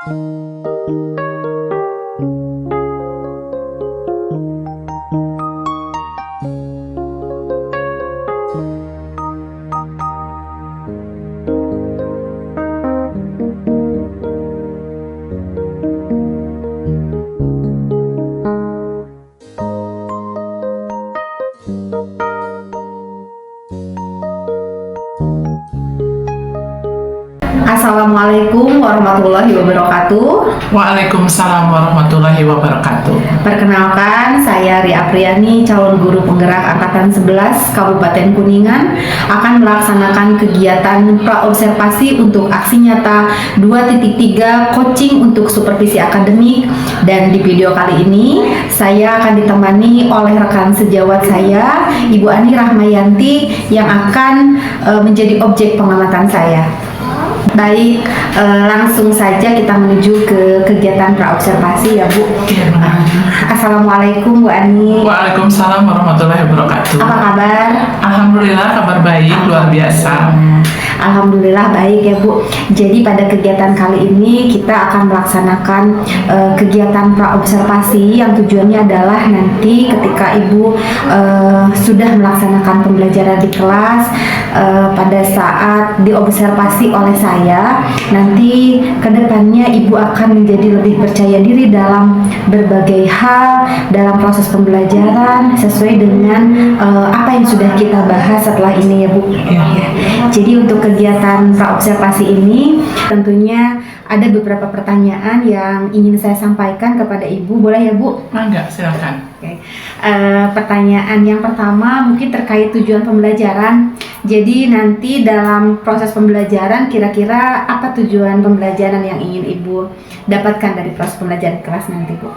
Assalamualaikum warahmatullahi wabarakatuh. Waalaikumsalam warahmatullahi wabarakatuh. Perkenalkan, saya Ria Apriyani, calon guru penggerak Angkatan 11 Kabupaten Kuningan, akan melaksanakan kegiatan praobservasi untuk aksi nyata 2.3 coaching untuk supervisi akademik. Dan di video kali ini, saya akan ditemani oleh rekan sejawat saya, Ibu Ani Rahmayanti, yang akan menjadi objek pengamatan saya. Baik, langsung saja kita menuju ke kegiatan praobservasi ya Bu. Assalamualaikum Bu Ani. Waalaikumsalam warahmatullahi wabarakatuh. Apa kabar? Alhamdulillah kabar baik, luar biasa. Alhamdulillah baik ya Bu. Jadi pada kegiatan kali ini kita akan melaksanakan kegiatan praobservasi yang tujuannya adalah nanti ketika Ibu sudah melaksanakan pembelajaran di kelas, pada saat diobservasi oleh saya, nanti kedepannya Ibu akan menjadi lebih percaya diri dalam berbagai hal dalam proses pembelajaran sesuai dengan apa yang sudah kita bahas setelah ini ya Bu. Ya. Jadi untuk kegiatan praobservasi ini tentunya ada beberapa pertanyaan yang ingin saya sampaikan kepada Ibu, boleh ya Bu? Enggak, silakan. Oke. Pertanyaan yang pertama mungkin terkait tujuan pembelajaran. Jadi nanti dalam proses pembelajaran kira-kira apa tujuan pembelajaran yang ingin Ibu dapatkan dari proses pembelajaran kelas nanti Bu?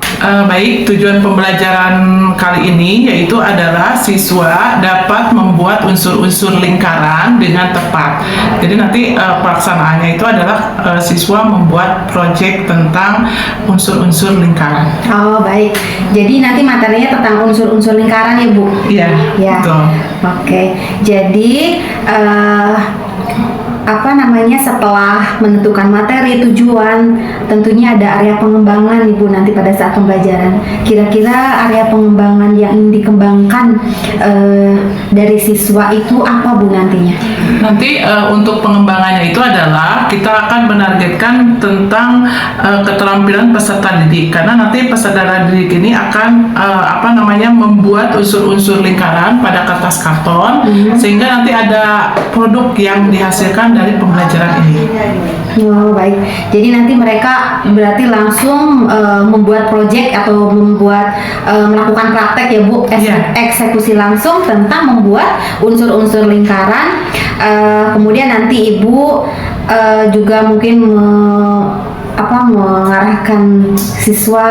Baik, tujuan pembelajaran kali ini yaitu adalah siswa dapat membuat unsur-unsur lingkaran dengan tepat. Jadi nanti pelaksanaannya itu adalah siswa membuat proyek tentang unsur-unsur lingkaran. Oh baik, jadi nanti materinya tentang unsur-unsur lingkaran ya Bu? Iya, ya. Betul. Oke, jadi setelah menentukan materi tujuan, tentunya ada area pengembangan Ibu nanti pada saat pembelajaran. Kira-kira area pengembangan yang ingin dikembangkan dari siswa itu apa Bu nantinya? Nanti untuk pengembangannya itu adalah kita akan menargetkan tentang keterampilan peserta didik, karena nanti peserta didik ini akan membuat unsur-unsur lingkaran pada kertas karton, sehingga nanti ada produk yang dihasilkan dari pembelajaran ini. Oh baik, jadi nanti mereka berarti langsung membuat proyek atau melakukan praktek ya Bu, eksekusi langsung tentang membuat unsur-unsur lingkaran. Kemudian nanti Ibu juga mungkin mengarahkan siswa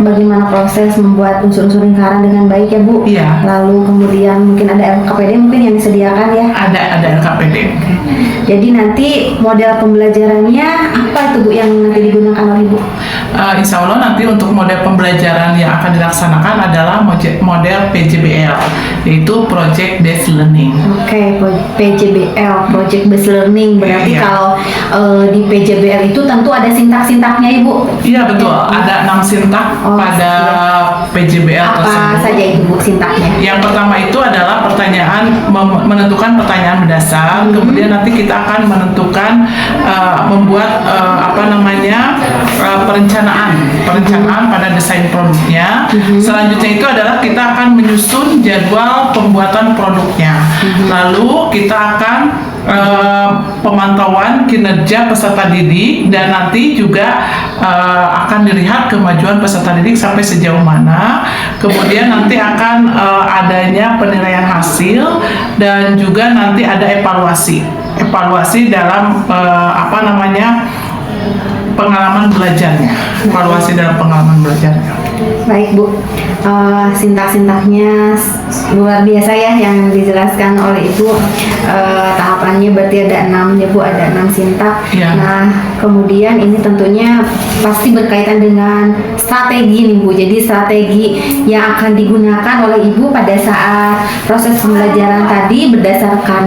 bagaimana proses membuat unsur-unsur lingkaran dengan baik ya Bu. Iya. Lalu kemudian mungkin ada LKPD mungkin yang disediakan ya. Ada LKPD. Okay. Jadi nanti model pembelajarannya apa itu Bu yang nanti digunakan oleh Ibu? Insya Allah nanti untuk model pembelajaran yang akan dilaksanakan adalah model PJBL, yaitu Project Based Learning. Oke, PJBL, Project Based Learning. Berarti kalau di PJBL itu tentu ada sintak-sintaknya Ibu? Iya betul, ada 6 sintak pada PJBL tersebut. Apa saja itu Bu sintaknya? Yang pertama itu adalah pertanyaan, menentukan pertanyaan mendasar, kemudian nanti kita akan menentukan membuat perencanaan pada desain produknya. Selanjutnya itu adalah kita akan menyusun jadwal pembuatan produknya. Lalu kita akan pemantauan kinerja peserta didik, dan nanti juga akan dilihat kemajuan peserta didik sampai sejauh mana. Kemudian nanti akan adanya penilaian hasil, dan juga nanti ada evaluasi dalam pengalaman belajarnya. Baik Bu, sintak-sintaknya luar biasa ya yang dijelaskan oleh Ibu. Tahapannya berarti ada 6 ya Bu, ada 6 sintak. Ya. Nah kemudian ini tentunya pasti berkaitan dengan strategi nih Bu. Jadi strategi yang akan digunakan oleh Ibu pada saat proses pembelajaran tadi berdasarkan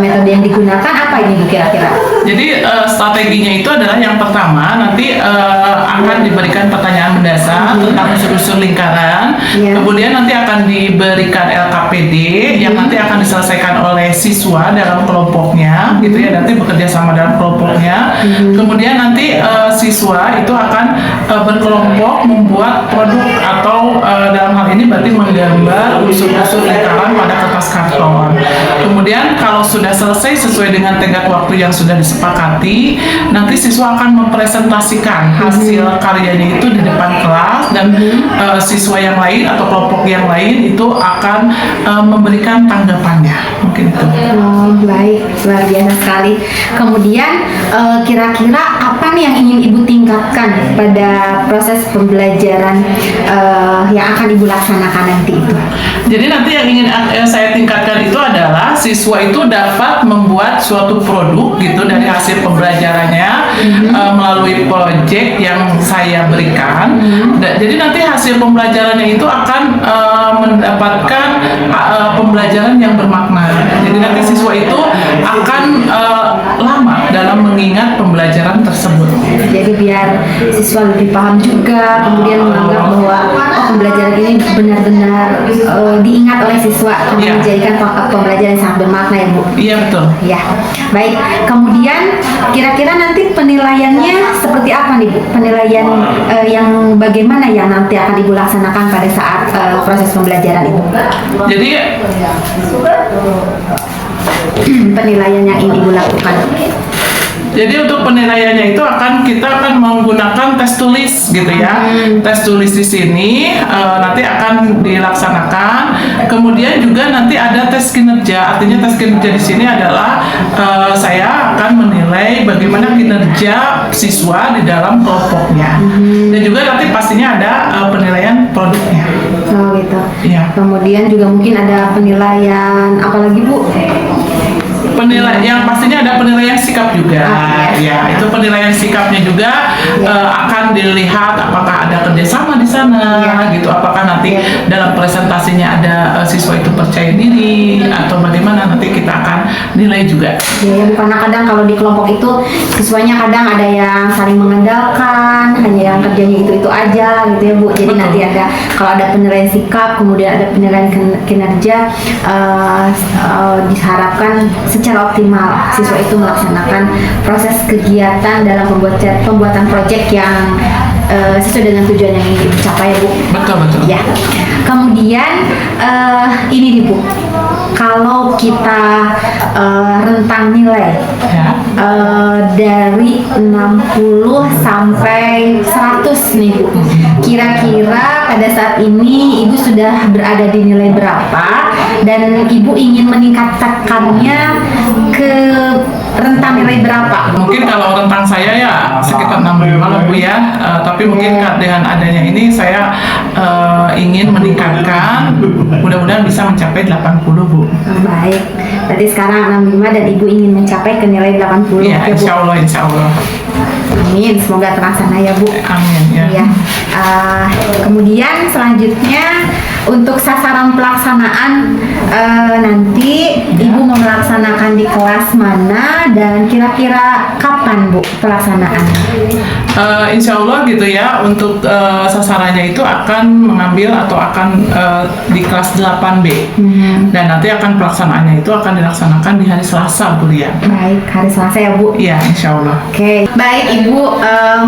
metode yang digunakan apa ini Bu kira-kira? Jadi strateginya itu adalah yang pertama nanti akan diberikan pertanyaan mendasar tentang unsur-unsur lingkaran. Iya. Kemudian nanti akan diberikan LKPD yang nanti akan diselesaikan oleh siswa dalam kelompoknya, gitu ya. Nanti bekerja sama dalam kelompoknya. Kemudian nanti siswa itu akan berkelompok membuat produk atau dalam hal ini berarti menggambar unsur-unsur lingkaran pada kertas karton. Kemudian kalau sudah selesai sesuai dengan tenggat waktu yang sudah disepakati, nanti siswa akan mempresentasikan hasil karyanya itu di depan kelas dan siswa yang lain atau kelompok yang lain itu akan memberikan tanggapannya. Mungkin itu. Oh, baik, luar biasa sekali. Kemudian kira-kira apa nih yang ingin Ibu tingkatkan pada proses pembelajaran yang akan Ibu laksanakan nanti itu? Jadi nanti yang ingin saya tingkatkan itu adalah siswa itu dapat membuat suatu produk gitu dari hasil pembelajarannya melalui proyek yang saya berikan. Jadi nanti hasil pembelajarannya itu akan mendapatkan pembelajaran yang bermakna. Jadi nanti siswa itu akan lama dalam mengingat pembelajaran tersebut. Jadi biar siswa lebih paham juga, kemudian menganggap bahwa pembelajaran ini benar-benar diingat oleh siswa karena Iya. menjadikan pembelajaran yang sangat bermakna ya Bu. Iya betul. Ya, baik. Kemudian kira-kira nanti penilaiannya seperti apa nih Bu? Penilaian yang bagaimana yang nanti akan Ibu laksanakan pada saat proses pembelajaran itu? Jadi Penilaian yang ingin Ibu lakukan. Jadi untuk penilaiannya itu kita akan menggunakan tes tulis gitu ya. Tes tulis di sini nanti akan dilaksanakan. Kemudian juga nanti ada tes kinerja. Artinya tes kinerja di sini adalah saya akan menilai bagaimana kinerja siswa di dalam kelompoknya. Dan juga nanti pastinya ada penilaian produknya. Oh gitu. Iya. Kemudian juga mungkin ada penilaian apa lagi Bu? Yang pastinya ada penilaian sikap juga. Ya, itu penilaian sikapnya juga akan dilihat apakah ada kerjasama di sana, gitu. Apakah nanti dalam presentasinya ada siswa itu percaya diri atau bagaimana, nanti kita akan nilai juga. Ya, karena kadang kalau di kelompok itu siswanya kadang ada yang saling mengandalkan, hanya yang kerjanya itu aja, gitu ya Bu. Jadi Betul. nanti ada kalau ada penilaian sikap, kemudian ada penilaian kinerja, diharapkan secara optimal siswa itu melaksanakan proses kegiatan dalam pembuatan proyek yang sesuai dengan tujuan yang ingin dicapai ya Bu. Betul. Ya. Kemudian ini nih Bu, kalau kita rentang nilai Ya. dari 60 sampai 100 nih Bu, kira-kira pada saat ini Ibu sudah berada di nilai berapa dan Ibu ingin meningkatkannya ke rentang nilai berapa? Mungkin kalau rentang saya ya sekitar 65 lah Bu ya. Tapi mungkin dengan adanya ini saya ingin meningkatkan, mudah-mudahan bisa mencapai 80 Bu. Baik, berarti sekarang 65 dan Ibu ingin mencapai ke nilai 80 Ya, ya Bu? insya Allah. Amin, semoga terlaksana ya Bu. Amin ya. Ya. Kemudian selanjutnya untuk sasaran pelaksanaan nanti Ibu mau melaksanakan di kelas mana dan kira-kira kapan Bu pelaksanaannya? Insya Allah gitu ya, untuk sasarannya itu akan mengambil atau akan di kelas 8B. Dan nanti akan pelaksanaannya itu akan dilaksanakan di hari Selasa Bu ya. Baik, hari Selasa ya Bu. Iya, insya Allah. Oke, baik Ibu,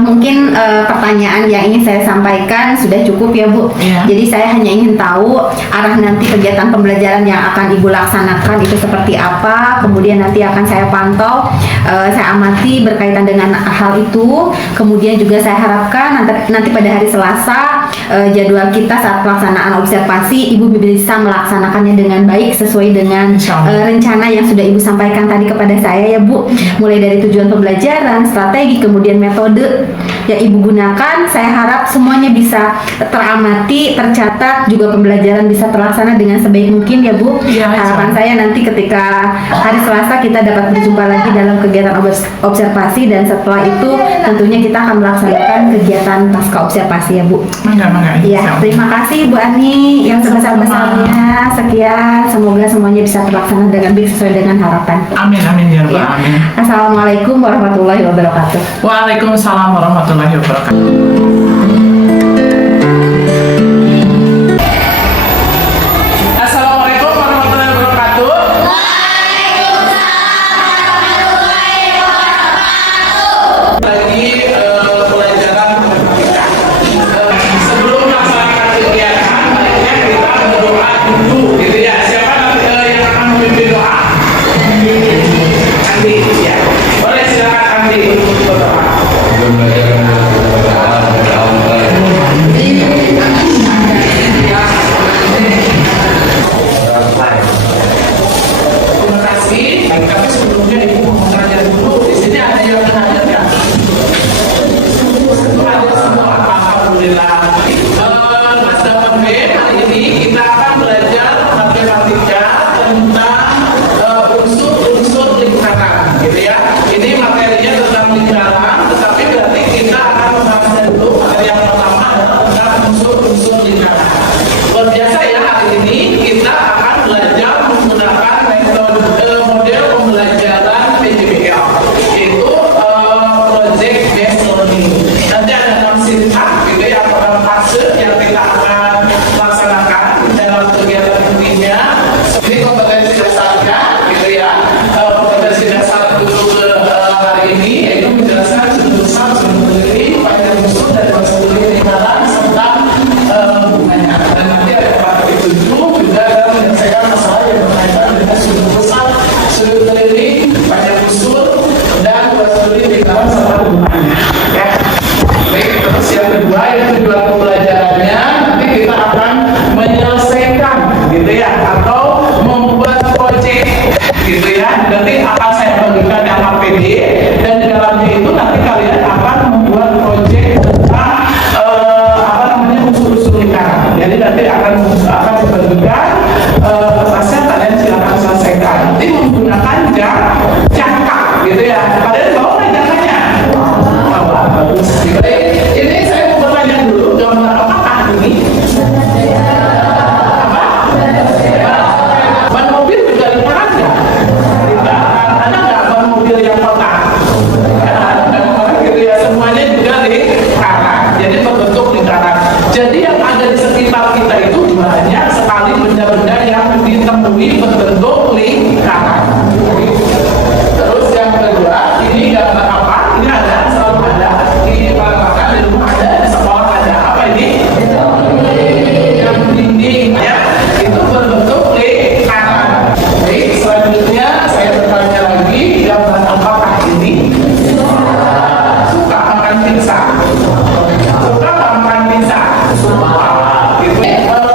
mungkin pertanyaan yang ingin saya sampaikan sudah cukup ya Bu. Iya. Jadi saya hanya ingin tahu arah nanti kegiatan pembelajaran yang akan Ibu laksanakan itu seperti apa. Kemudian nanti akan saya pantau, saya amati berkaitan dengan hal itu. Kemudian juga saya harapkan nanti pada hari Selasa jadwal kita saat pelaksanaan observasi Ibu bisa melaksanakannya dengan baik sesuai dengan rencana yang sudah Ibu sampaikan tadi kepada saya ya Bu. Mulai dari tujuan pembelajaran, strategi, kemudian metode yang Ibu gunakan, saya harap semuanya bisa teramati, tercatat, juga pembelajaran bisa terlaksana dengan sebaik mungkin ya Bu. Ya, harapan saya nanti ketika hari Selasa kita dapat berjumpa lagi dalam kegiatan observasi, dan setelah itu tentunya kita akan melaksanakan kegiatan pasca observasi ya Bu. Mangga. Ya, terima kasih Bu Ani yang sebesar-besarnya. Sekian, semoga semuanya bisa terlaksana dengan baik sesuai dengan harapan. Amin ya Rabbal Ya. alamin. Assalamualaikum warahmatullahi wabarakatuh. Waalaikumsalam warahmatullahi wabarakatuh. Assalamualaikum warahmatullahi wabarakatuh. Lagi pelajaran matematika. Sebelum melaksanakan kegiatan, baiknya kita berdoa dulu, gitu ya. Siapa nanti yang akan memimpin doa? Andi, ya. Boleh silakan Andi untuk berdoa. Terima kasih. Tapi sebelumnya Ibu mau belajar dulu. Di sini ada yang mengajarkan. Alhamdulillah. Mas Dapat B, hari ini kita akan belajar matematika tentang unsur-unsur lingkaran, gitu ya. Ini materinya tentang lingkaran, tetapi berarti kita akan membahasnya dulu. Materi yang pertama adalah tentang unsur-unsur lingkaran. Luar biasa ya, hari ini kita akan belajar menggunakan metode model pembelajaran PJBL, yaitu project based learning. Nanti ada 6 sifat gitu ya, atau fase yang kita akan laksanakan dalam kegiatan intinya. Ini kompetensi dasarnya gitu ya. Kompetensi dasar dulu hari ini yaitu menjelaskan sudut-sudut sendiri, panjang unsur dan sendiri lingkaran serta hubungannya. Dan nanti ada praktik 7 juga dalam menyelesaikan masalah yang berkaitan dengan sudut besar, sudut keliling, panjang unsur dan sudut lingkaran serta hubungannya. Ya. Baik, terus yang kedua yang tujuan pembelajarannya nanti kita akan menyelesaikan gitu ya, atau membuat proyek gitu ya. Nanti akan saya bagikan yang APD, dan di dalamnya itu nanti kalian akan membuat proyek tentang unsur-unsur lingkaran. Jadi nanti akan dibagikan kertasnya, kalian silakan selesaikan. Nanti menggunakan jangka gitu ya. Kalian tahu nggak jangkanya? Bagus. Ini saya mau bertanya dulu, gambar apakah ini? Apa? Ban mobil juga lingkaran nggak? Ada nggak ban mobil yang kotak? Gitu ya, semuanya juga lingkaran. Jadi berbentuk lingkaran. Jadi yang ada di sekitar kita itu banyak sekali benda-benda yang ditemui berbentuk lingkaran. Terus yang kedua, ini gambar apa? Ini ada, selalu ada di mana-mana, di rumah ada, di sekolah ada. Apa ini? Yang dinding ya, itu berbentuk lingkaran. Baik, selanjutnya saya bertanya lagi, gambar apakah ini? Suka makan pizza? Suka nggak makan pizza?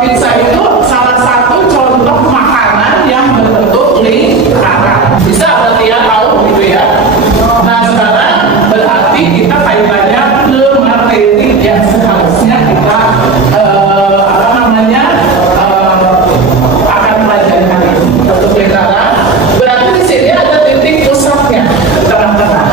Pizza itu salah satu contoh makanan yang berbentuk lingkaran. Bisa berarti ya, tahu gitu ya. Nah sekarang berarti kita kaitannya ke materi yang seharusnya kita akan pelajari hari ini. Bentuk lingkaran. Berarti di sini ada titik pusatnya di tengah-tengah.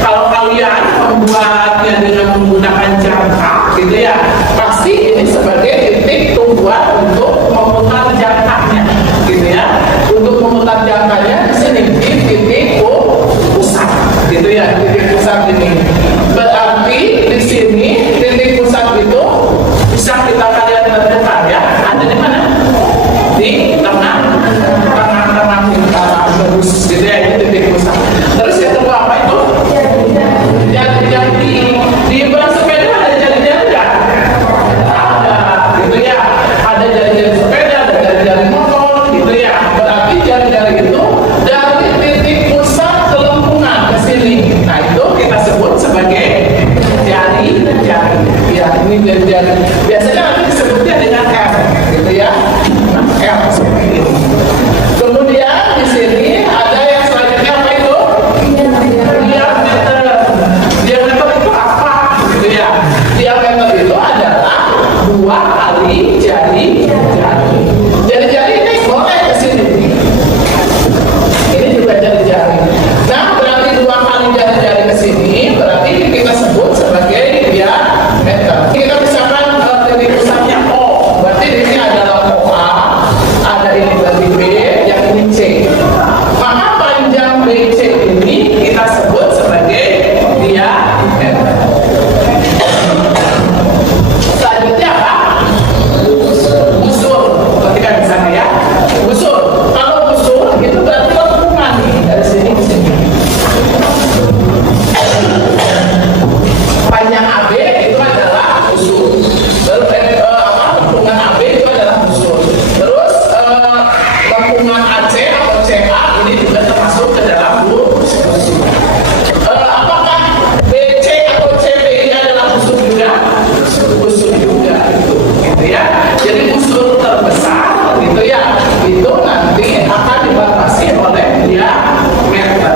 Kalau kalian membuatnya dengan menggunakan jangka, gitu ya, pasti ini sebagai titik tujuan untuk memutar jangkanya, gitu ya. Untuk memutar jangkanya di sini di titik pusat, gitu ya, titik pusat ini. Berarti di sini titik pusat itu bisa kita kalian tentukan ya. Ada di mana? Di tengah lingkaran terus, gitu ya, ini titik pusat. Terus yang kedua apa itu? Jari-jari. Di belah sepeda ada jari-jari nggak? Ada, gitu ya. Ada jari-jari sepeda, ada jari-jari motor, gitu ya. Berarti jari-jari itu dari titik pusat ke lengkungan ke sini. Nah itu kita sebut sebagai jari-jari. Ya, ini jari-jari. Ya, diameter itu adalah 2 kali jari. Jari-jari ini boleh ke sini. Ini juga jari-jari. Nah, berarti 2 kali jari-jari ke sini, berarti kita sebut sebagai diameter. Kita misalkan dari pusatnya O, berarti di sini adalah OA, ada ini berarti B, yang ini C. Maka panjang BC ini kita sebut sebagai diameter. Selanjutnya apa? Busur. Perhatikan di sana ya. Busur. Kalau busur itu berarti lengkungan nih dari sini ke sini. Panjang AB itu adalah busur. Terus lengkungan AB itu adalah busur. Terus lengkungan AC atau CA ini juga termasuk ke dalam busur. Apakah BC atau CB ini adalah busur juga? Busur juga gitu ya. Jadi busur terbesar gitu ya, itu nanti akan dibatasi oleh diameter.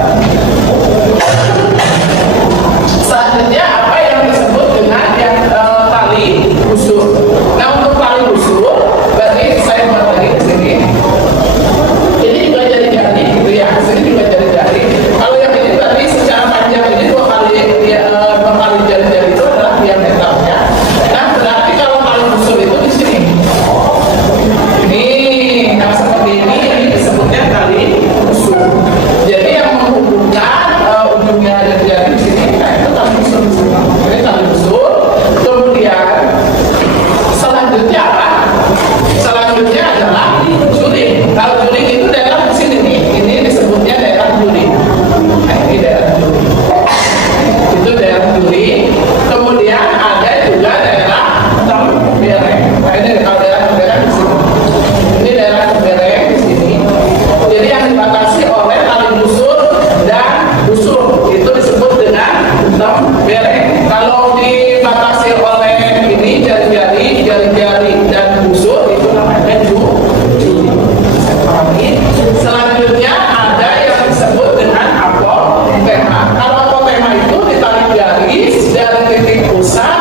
Selanjutnya apa yang disebut dengan yang tali busur. Nah, untuk tali busur berarti saya buat lagi ke sini. Ini juga jari-jari gitu ya, sini juga jari-jari. Kalau yang ini berarti secara panjang ini 2 kali jari-jari itu adalah diameternya. Nah, berarti kalau tali busur itu di sini. Ini yang seperti ini disebutnya tali busur. Jadi yang menghubungkan ujungnya jari-jari di sini, nah itu tali busur. Ini tali busur. Kemudian selanjutnya apa? Selanjutnya adalah juling. Kalau juling itu daerah di sini nih. Ini disebutnya daerah juling. Nah, ini daerah juling. Itu daerah juling. Kemudian ada juga daerah tembereng. Nah, ini kalau daerah tembereng di sini. Ini daerah tembereng di sini. Jadi yang dibatasi oleh tali busur dan busur itu disebut dengan tembereng. Kalau dibatasi oleh ini jari-jari dan busur itu namanya juling. Selanjutnya ada yang disebut dengan apotema. Kalau apotema itu ditarik garis dari titik pusat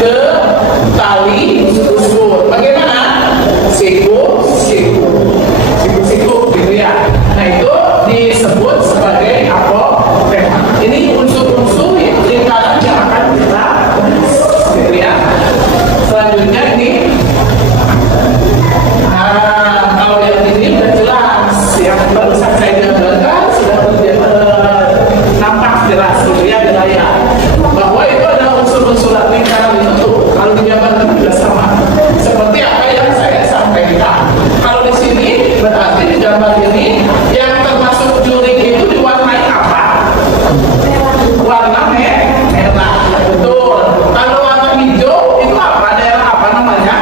ke tali busur. Bagaimana? Siku gitu ya. Nah, itu disebut sebagai apotema. Ini unsur-unsur lingkaran yang akan kita gitu ya. Selanjutnya ini. Nah, kalau yang ini sudah jelas, yang barusan saya gambarkan sudah nampak jelas gitu ya di layar bahwa itu adalah unsur-unsur lingkaran itu tuh. Kalau digambarkan sudah sama seperti apa yang saya sampaikan. Kalau di sini berarti di gambar ini yang termasuk juling itu diwarnai apa? Warna merah, betul. Kalau warna hijau itu apa? Daerah apa namanya?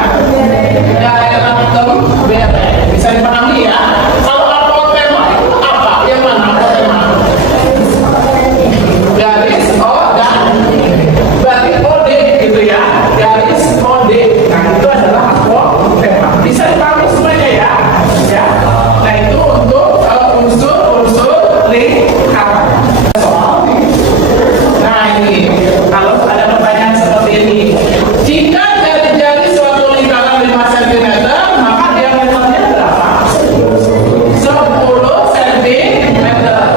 Daerah tembereng. Bisa dipahami ya. Kalau apotema itu apa? Yang mana apotema? Garis O dan berarti OD gitu ya. Garis OD. Nah, itu adalah apotema. Bisa dipahami semuanya ya. Ya. Nah, itu untuk unsur-unsur lingkaran. Nah, ini kalau ada pertanyaan seperti ini, jika jari-jari suatu lingkaran 5 cm, maka diameternya berapa? 10 cm.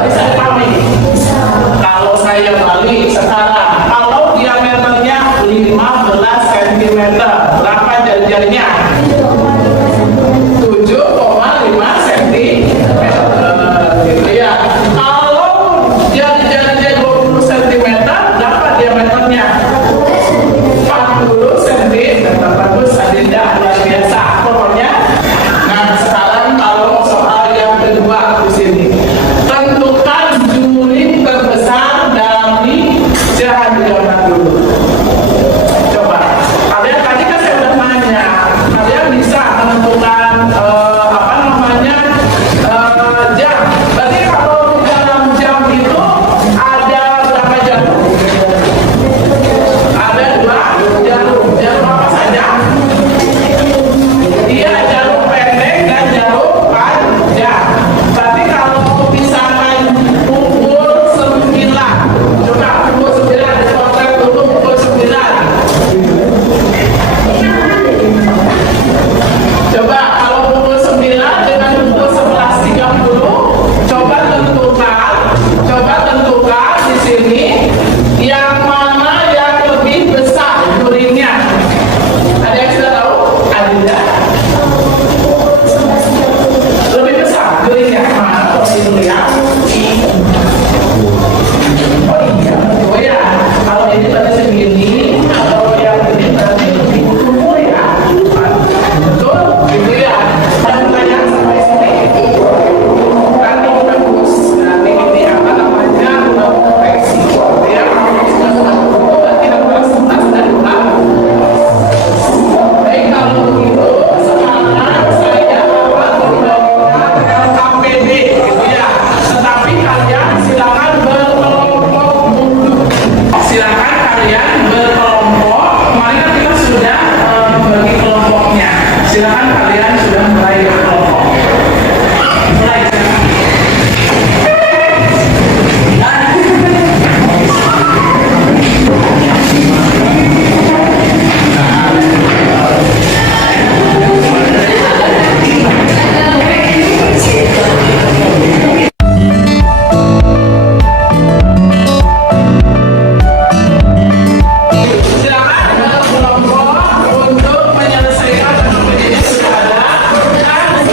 Bisa dipahami? Kalau saya balik sekarang, kalau diameternya 15 cm, berapa jari-jarinya? 7,5 cm. Gitu ya. Kalau jari-jarinya 20 cm, berapa diameternya? 40 cm. Bagus, adinda, luar biasa. Pokoknya. Nah, sekarang kalau soal yang kedua di sini, tentukan juling terbesar dari jari-jari dulu. Coba, kalian tadi kan saya udah nanya, kalian bisa menentukan apa namanya jam. Berarti kalau dalam jam itu ada berapa jarum? Ada 2 jarum. Jarum apa saja? Iya, jarum pendek dan jarum panjang. Berarti kalau misalkan pukul 9, coba pukul 9 dipotret dulu kalian berkelompok. Kemarin kan kita sudah membagi kelompoknya. Silakan kalian sudah mulai berkelompok. Mulai. Silakan berkelompok untuk menyelesaikan atau menjadi sudah ada. Dan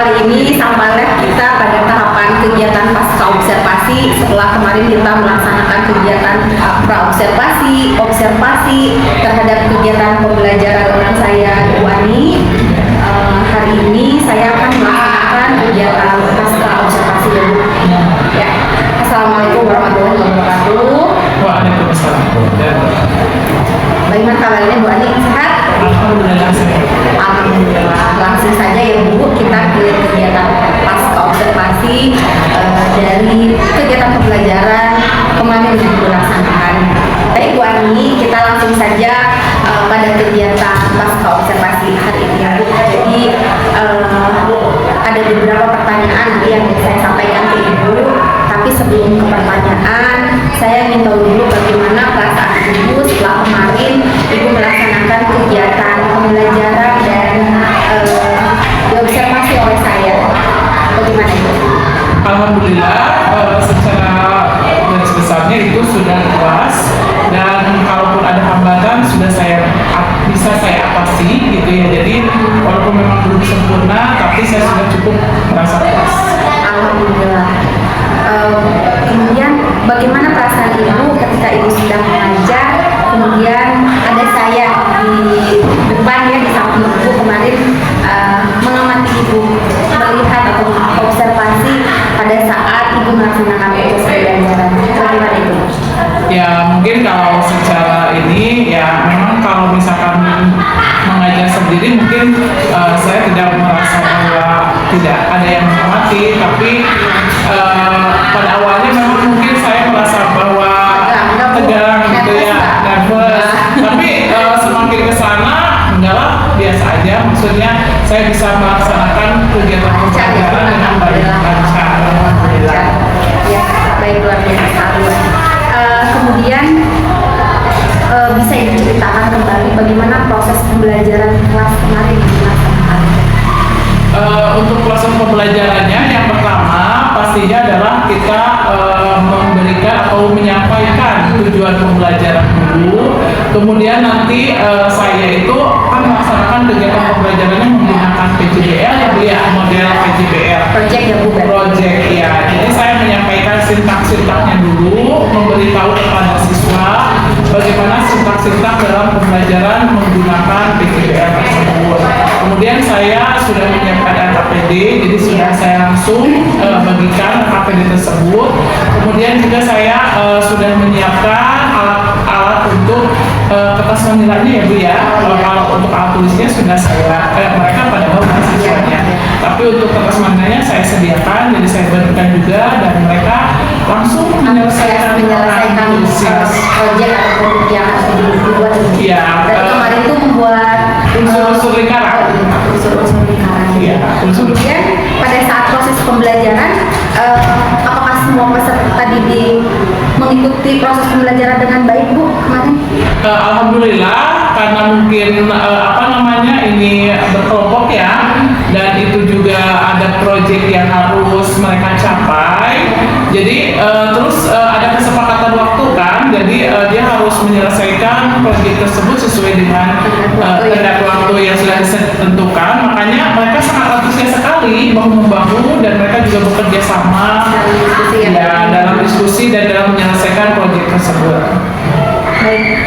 kali ini sama lab kita pada tahapan kegiatan pasca observasi setelah kemarin kita melaksanakan kegiatan pra-observasi, observasi terhadap kegiatan pembelajaran dengan saya Ibu Ani. Hari ini saya akan melaksanakan kegiatan pasca observasi dulu. Ya. Assalamualaikum warahmatullahi wabarakatuh. Waalaikumsalam. Bagaimana kabarnya Bu Ani? Sehat? Alhamdulillah sehat. Alhamdulillah. Langsung saja ya Bu, kita ke kegiatan pasca observasi dari kegiatan pembelajaran kemarin yang dilaksanakan. Baik Bu Ani, kita langsung saja pada kegiatan pasca observasi hari ini ya Bu. Jadi ada beberapa pertanyaan yang saya sampaikan ke Ibu. Tapi sebelum ke pertanyaan, saya ingin tahu dulu bagaimana perasaan Ibu setelah kemarin Ibu melaksanakan kegiatan pembelajaran dan diobservasi oleh saya. Bagaimana Ibu? Alhamdulillah, secara garis besarnya itu sudah puas, dan kalaupun ada hambatan sudah bisa saya atasi gitu ya. Jadi walaupun memang belum sempurna, tapi saya sudah cukup merasa puas. Alhamdulillah. Kemudian bagaimana perasaan Ibu ketika Ibu sedang mengajar, kemudian ada saya di depan ya, di samping Ibu kemarin mengamati Ibu, melihat atau observasi pada saat Ibu melaksanakan proses pembelajaran. Bagaimana Ibu? Ya mungkin kalau secara ini ya memang kalau misalkan mengajar sendiri mungkin saya tidak merasa bahwa tidak ada yang mengamati, tapi pada awalnya memang mungkin saya merasa bahwa tegang gitu ya, nervous. Tapi semakin kesana enggak lah, biasa aja. Maksudnya saya bisa melaksanakan kegiatan pembelajaran dengan baik, lancar. Alhamdulillah. Ya, baik, luar biasa. Kemudian bisa diceritakan kembali bagaimana proses pembelajaran kelas kemarin dilaksanakan? Untuk proses pembelajarannya yang pertama pastinya adalah kita memberikan atau menyampaikan tujuan pembelajaran dulu. Kemudian nanti saya itu akan melaksanakan kegiatan pembelajarannya menggunakan PJBL ya, model PJBL. Project ya Bu? Project ya. Jadi saya menyampaikan sintak-sintaknya dulu, memberitahu kepada siswa bagaimana sintak-sintak dalam pembelajaran menggunakan PJBL tersebut. Kemudian saya sudah menyiapkan AKPD, jadi sudah saya langsung bagikan AKPD tersebut. Kemudian juga saya sudah menyiapkan alat-alat untuk kertas menilainya ya Bu ya. Kalau untuk alat tulisnya sudah mereka pada tahu siswanya. Tapi untuk kertas menilainya saya sediakan, jadi saya berikan juga dan mereka langsung menyelesaikan project atau yang dibuat. Iya. Dan kemarin itu membuat unsur-unsur lingkaran. Unsur-unsur lingkaran. Iya. Kemudian pada saat proses pembelajaran, apakah semua peserta didik mengikuti proses pembelajaran dengan baik Bu kemarin? Alhamdulillah, karena mungkin ini berkelompok ya, dan itu juga ada proyek yang harus mereka capai. Jadi terus ada kesepakatan waktu kan, jadi dia harus menyelesaikan proyek tersebut sesuai dengan tenggat waktu yang sudah ditentukan. Makanya mereka sangat antusias sekali membangun dan mereka juga bekerja sama dalam diskusi dan dalam menyelesaikan proyek tersebut. Baik,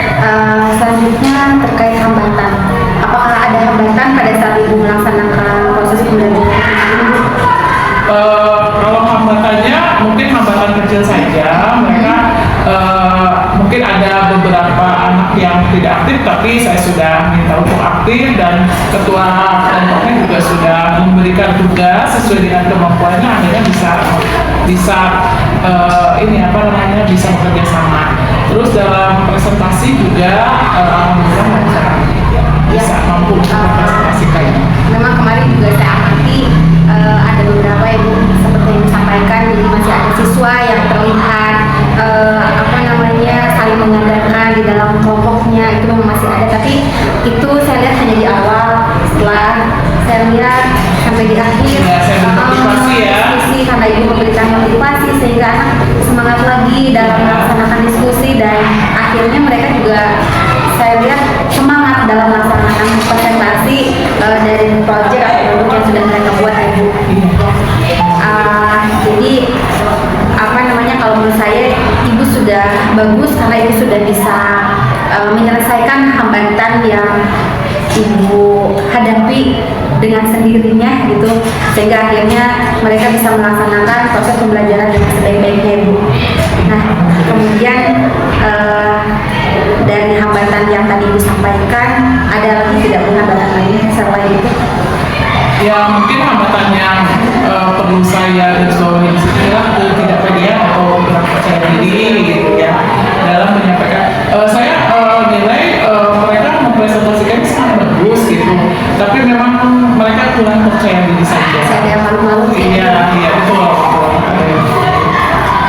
selanjutnya terkait hambatan. Apakah ada hambatan pada saat Ibu melaksanakan proses pembelajaran? Kalau hambatannya mungkin hambatan kecil saja. Mereka mungkin ada beberapa anak yang tidak aktif, tapi saya sudah minta untuk aktif dan ketua kelompoknya juga sudah memberikan tugas sesuai dengan kemampuannya, akhirnya bisa bisa bekerja sama. Terus dalam presentasi juga alhamdulillah mereka bisa mampu mempresentasikan. Memang kemarin juga saya amati ada beberapa Ibu seperti yang disampaikan, jadi masih ada siswa yang terlihat saling mengandalkan di dalam kelompoknya, itu memang masih ada, tapi itu saya lihat hanya di awal. Setelah saya lihat sampai di akhir diskusi karena Ibu memberikan motivasi sehingga anak semangat lagi dalam melaksanakan diskusi, dan akhirnya mereka juga saya lihat semangat dalam melaksanakan presentasi dari proyek atau produk yang sudah mereka buat Ibu. bagus karena Ibu sudah bisa menyelesaikan hambatan yang Ibu hadapi dengan sendirinya gitu, sehingga akhirnya mereka bisa melaksanakan proses pembelajaran dengan sebaik-baiknya Ibu. Nah, kemudian dari hambatan yang tadi Ibu sampaikan, ada lagi tidak hambatan lain selain itu? Ya mungkin hambatan yang perlu saya garisbawahi adalah ketidakpedean atau kurang percaya diri gitu ya dalam menyampaikan. Saya nilai mereka mempresentasikan sangat bagus gitu, tapi memang mereka kurang percaya diri saja. Saya malu-malu. Iya betul.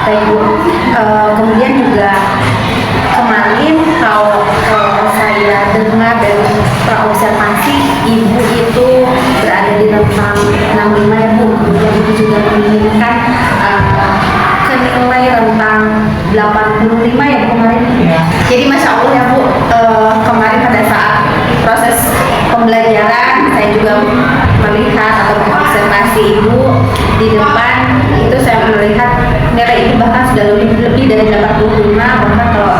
Baik Bu. Kemudian juga kemarin kalau saya dengar dari praobservasi Ibu itu berada di rentang 65 ya Bu. Kemudian Ibu juga menginginkan ke nilai rentang 85 ya Bu kemarin. Iya. Jadi Masya Allah ya Bu, kemarin pada saat proses pembelajaran saya juga melihat atau mengobservasi Ibu di depan, itu saya melihat nilai Ibu bahkan sudah lebih dari 85, bahkan kalau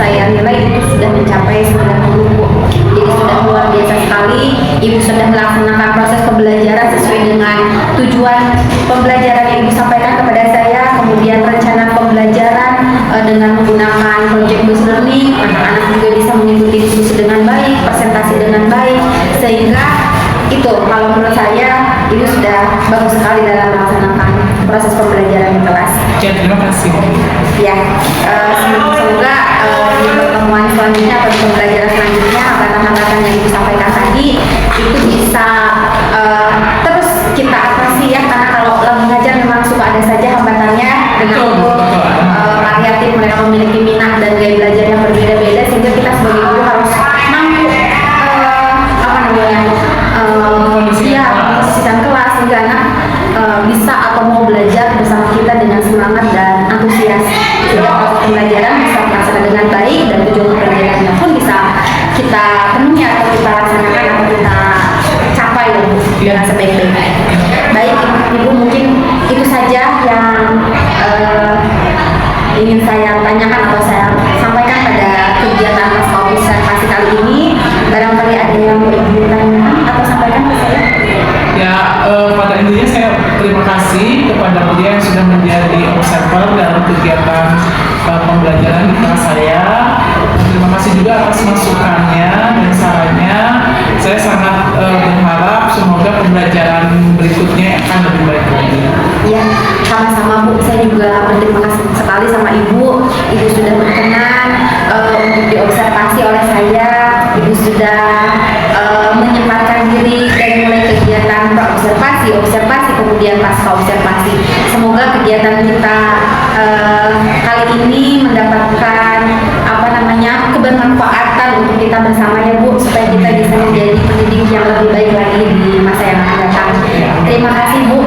saya nilai itu sudah mencapai 90 Bu. Jadi sudah luar biasa sekali. Ibu sudah melaksanakan proses pembelajaran sesuai dengan tujuan pembelajaran yang Ibu sampaikan kepada saya, kemudian rencana pembelajaran dengan menggunakan project based learning, anak-anak juga bisa mengikuti diskusi dengan baik, presentasi dengan baik, sehingga itu kalau menurut saya Ibu sudah bagus sekali dalam melaksanakan proses pembelajaran di kelas. Ya terima kasih. Ya, semoga di pertemuan selanjutnya atau di pembelajaran selanjutnya hambatan-hambatan yang Ibu sampaikan tadi itu bisa terus kita atasi ya, karena kalau lagi ngajar memang suka ada saja hambatannya dengan variatif, mereka memiliki minat dan gaya belajar yang berbeda-beda, sehingga kita sebagai guru harus mampu mengkondisikan kelas sehingga anak bisa atau mau belajar bersama kita dengan semangat dan antusias, sehingga proses pembelajaran bisa terlaksana dengan baik dan tujuan pembelajarannya pun bisa kita penuhi atau kita laksanakan atau kita capai dengan sebaik-baiknya. Baik Ibu, mungkin itu saja yang ingin saya tanyakan atau saya sampaikan pada kegiatan pasca observasi kali ini. Barangkali ada yang mau Ibu tanyakan atau sampaikan ke saya? Ya, pada intinya saya terima kasih kepada beliau yang sudah menjadi observer dalam kegiatan pembelajaran di kelas saya. Terima kasih juga atas masukannya dan sarannya. Saya sangat berharap semoga pembelajaran berikutnya akan lebih baik lagi. Ya, sama-sama Bu. Saya juga berterima kasih sekali sama Ibu. Ibu sudah berkenan untuk diobservasi oleh saya. Ibu sudah menyempatkan diri dari mulai kegiatan observasi, kemudian pasca observasi. Semoga kegiatan kita kali ini mendapatkan kebermanfaatan untuk kita bersama ya Bu, supaya kita bisa menjadi pendidik yang lebih baik lagi di masa yang akan datang. Terima kasih Bu.